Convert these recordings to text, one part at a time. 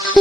अयोध्या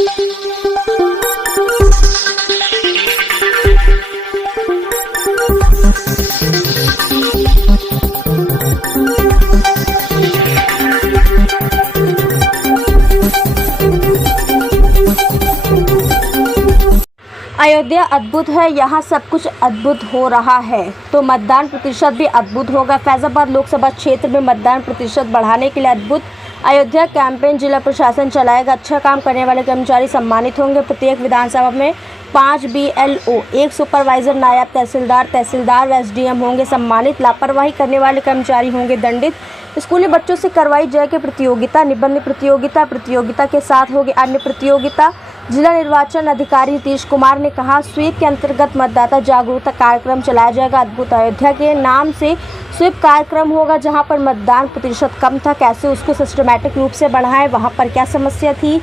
अद्भुत है, यहाँ सब कुछ अद्भुत हो रहा है तो मतदान प्रतिशत भी अद्भुत होगा। फैजाबाद लोकसभा क्षेत्र में मतदान प्रतिशत बढ़ाने के लिए अद्भुत अयोध्या कैंपेन जिला प्रशासन चलाएगा। अच्छा काम करने वाले कर्मचारी सम्मानित होंगे। प्रत्येक विधानसभा में 5 BLO, 1 सुपरवाइजर, नायब तहसीलदार व SDM होंगे सम्मानित। लापरवाही करने वाले कर्मचारी होंगे दंडित। स्कूली बच्चों से करवाई जाएगी प्रतियोगिता, निबंध प्रतियोगिता के साथ होगी अन्य प्रतियोगिता। जिला निर्वाचन अधिकारी नीतीश कुमार ने कहा, स्वीप के अंतर्गत मतदाता जागरूकता कार्यक्रम चलाया जाएगा। अद्भुत अयोध्या के नाम से स्वीप कार्यक्रम होगा, जहां पर मतदान प्रतिशत कम था, कैसे उसको सिस्टमैटिक रूप से बढ़ाएं, वहां पर क्या समस्या थी,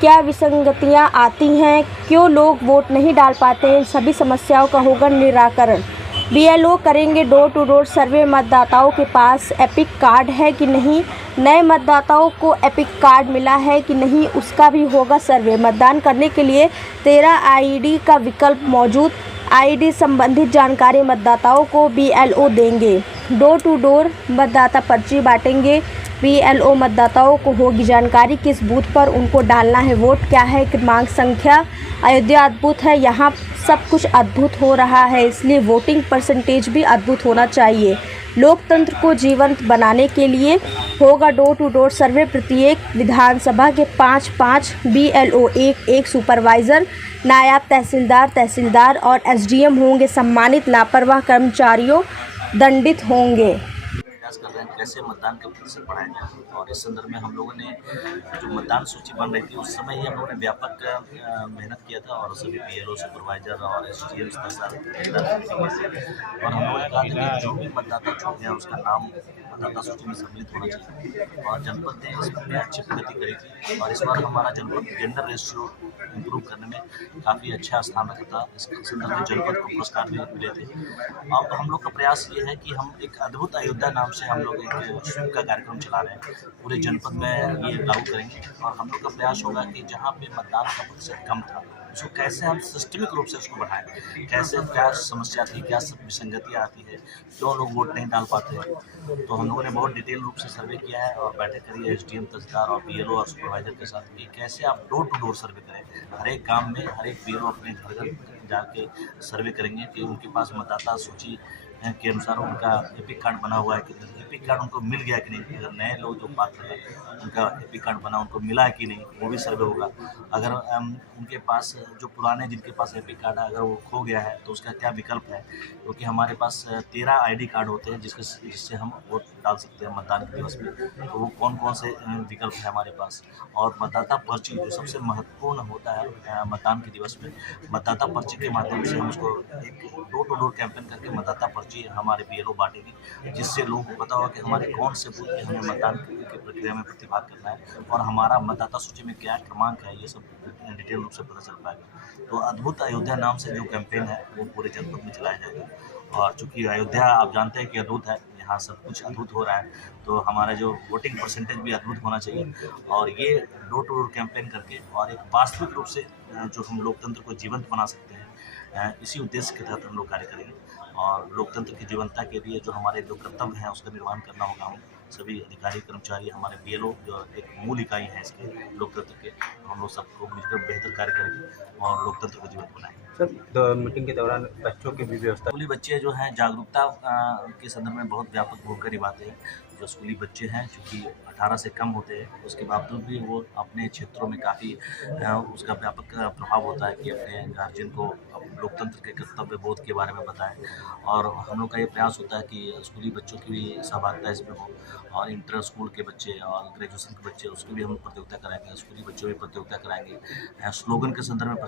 क्या विसंगतियां आती हैं, क्यों लोग वोट नहीं डाल पाते हैं, सभी समस्याओं का होगा निराकरण। BLO करेंगे डोर टू डोर सर्वे। मतदाताओं के पास एपिक कार्ड है कि नहीं, नए मतदाताओं को एपिक कार्ड मिला है कि नहीं, उसका भी होगा सर्वे। मतदान करने के लिए 13 ID का विकल्प मौजूद। ID संबंधित जानकारी मतदाताओं को BLO देंगे। डोर टू डोर मतदाता पर्ची बांटेंगे। BLO मतदाताओं को होगी जानकारी किस बूथ पर उनको डालना है वोट, क्या है क्रमांक संख्या। अयोध्या अद्भुत है, यहाँ सब कुछ अद्भुत हो रहा है, इसलिए वोटिंग परसेंटेज भी अद्भुत होना चाहिए। लोकतंत्र को जीवंत बनाने के लिए होगा डोर टू डोर सर्वे। प्रत्येक विधानसभा के 5 BLO, 1 सुपरवाइजर, नायब तहसीलदार और SDM होंगे सम्मानित। लापरवाह कर्मचारियों दंडित होंगे। प्रयास कर रहे हैं कैसे मतदान का प्रतिशत बढ़ाया जाए, और इस संदर्भ में हम लोगों ने जो मतदान सूची बन रही थी उस समय ही हम लोगों ने व्यापक मेहनत किया था, और सभी BLO, सुपरवाइजर और SDM और हम लोगों ने कहा था कि जो भी मतदाता छूट गया उसका नाम मतदाता सूची में सम्मिलित होना चाहिए, और जनपद ने इसमें अच्छी प्रगति करी थी। और इस बार हमारा जनपद जेंडर रेशियो इम्प्रूव करने में काफ़ी अच्छा स्थान रखा था। इस संदर्भ में जनपद को पुरस्कार भी मिले थे। अब हम लोग का प्रयास ये है कि हम एक अद्भुत अयोध्या नाम से हम लोग एक स्वीप का कार्यक्रम चला रहे हैं, पूरे जनपद में ये लागू करेंगे। और हम लोग का प्रयास होगा कि जहाँ पे मतदान का प्रतिशत कम था उसको कैसे हम सिस्टमिक रूप से उसको बढ़ाएं, कैसे क्या समस्या थी, क्या सब विसंगतियाँ आती है, क्यों लोग वोट नहीं डाल पाते हैं। तो हम लोगों ने बहुत डिटेल रूप से सर्वे किया है और बैठक करी है SDM, तहसीलदार और BLO और सुपरवाइजर के साथ कि कैसे आप डोर टू डोर सर्वे करें। हर एक गाँव में हर एक BLO अपने घर घर जाके सर्वे करेंगे कि उनके पास मतदाता सूची के अनुसार उनका एपिक कार्ड बना हुआ है कि नहीं, एपिक कार्ड उनको मिल गया कि नहीं, अगर नए लोग जो पात्र हैं उनका एपिक कार्ड बना उनको मिला है कि नहीं, वो भी सर्वे होगा। अगर उनके पास जो पुराने जिनके पास एपिक कार्ड है अगर वो खो गया है तो उसका क्या विकल्प है, क्योंकि हमारे पास 13 ID कार्ड होते हैं जिससे हम वोट डाल सकते हैं मतदान के दिवस में। तो वो कौन कौन से विकल्प है हमारे पास, और मतदाता पर्ची जो सबसे महत्वपूर्ण होता है मतदान के दिवस में, मतदाता पर्ची के माध्यम से हम उसको एक डोर टू डोर कैंपेन करके मतदाता पर्ची हमारे BLO बांटेगी, जिससे लोगों को पता होगा कि हमारे कौन से बूथ में हमें मतदान की प्रक्रिया में प्रतिभाग करना है और हमारा मतदाता सूची में क्या क्रमांक है, ये सब डिटेल रूप से पता चल पाएगा। तो अद्भुत अयोध्या नाम से जो कैंपेन है वो पूरे जनपद में चलाया जाएगा। और चूँकि अयोध्या आप जानते हैं कि अद्भुत है, यहाँ सब कुछ अद्भुत हो रहा है, तो हमारा जो वोटिंग परसेंटेज भी अद्भुत होना चाहिए। और ये डोर टू डोर कैंपेन करके और एक वास्तविक रूप से जो हम लोकतंत्र को जीवंत बना सकते हैं, इसी उद्देश्य के तहत हम लोग कार्य करेंगे। और लोकतंत्र की जीवंतता के लिए जो हमारे जो कर्तव्य हैं उसका निर्वहन करना होगा। हम सभी अधिकारी कर्मचारी हमारे BLO जो एक मूल इकाई है इसके लोकतंत्र के, हम लोग सबको मिलकर बेहतर कार्य करेंगे और लोकतंत्र को जीवंत बनाएंगे। सर, मीटिंग के दौरान बच्चों की भी व्यवस्था, स्कूली बच्चे जो हैं जागरूकता के संदर्भ में बहुत व्यापक भूमिका निभाते हैं। जो स्कूली बच्चे हैं चूँकि 18 से कम होते हैं, उसके बावजूद भी वो अपने क्षेत्रों में काफ़ी उसका व्यापक प्रभाव होता है कि अपने गार्जियन को लोकतंत्र के कर्तव्य बोध के बारे में बताएं। और हम लोग का ये प्रयास होता है कि स्कूली बच्चों की भी सहभागिता इसमें हो, और इंटर स्कूल के बच्चे और ग्रेजुएशन के बच्चे उसकी भी हम प्रतियोगिता कराएंगे, स्कूली बच्चों की प्रतियोगिता कराएंगे, स्लोगन के संदर्भ में